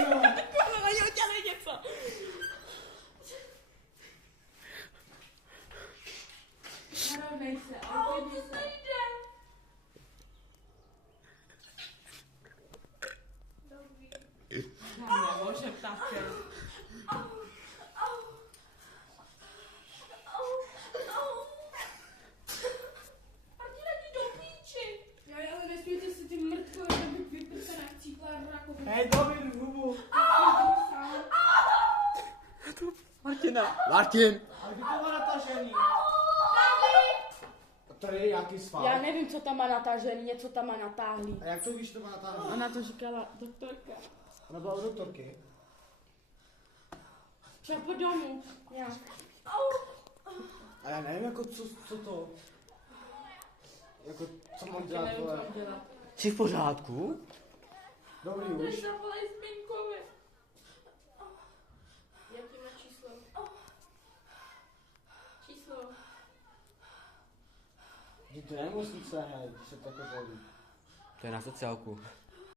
Oni udělali něco. Narovnej se, ale to nejde. Nemůže také. Jo, ale nesmíte si ty mrtkové, abych vyprsená cípla rakovinu. Hej, David, hubu. Martina. Martin. A kdy to má natažený? A to je jaký sval? Já nevím, co tam má natažený, něco tam má natáhlý. A jak to víš, to má natáhnout? Ona to říkala doktorka. Ona byla u doktorky. Třeba po domu. Já. A já nevím, jako co to? Jako, co mám dělat, Nevím, co vole? mám dělat. Jsi v pořádku? Dobrý už. Zavolej Zbyňkovi. Jaký má číslo? Číslo. Že to je nemocnice, hej, když se takhle bolí. To je na sociálku.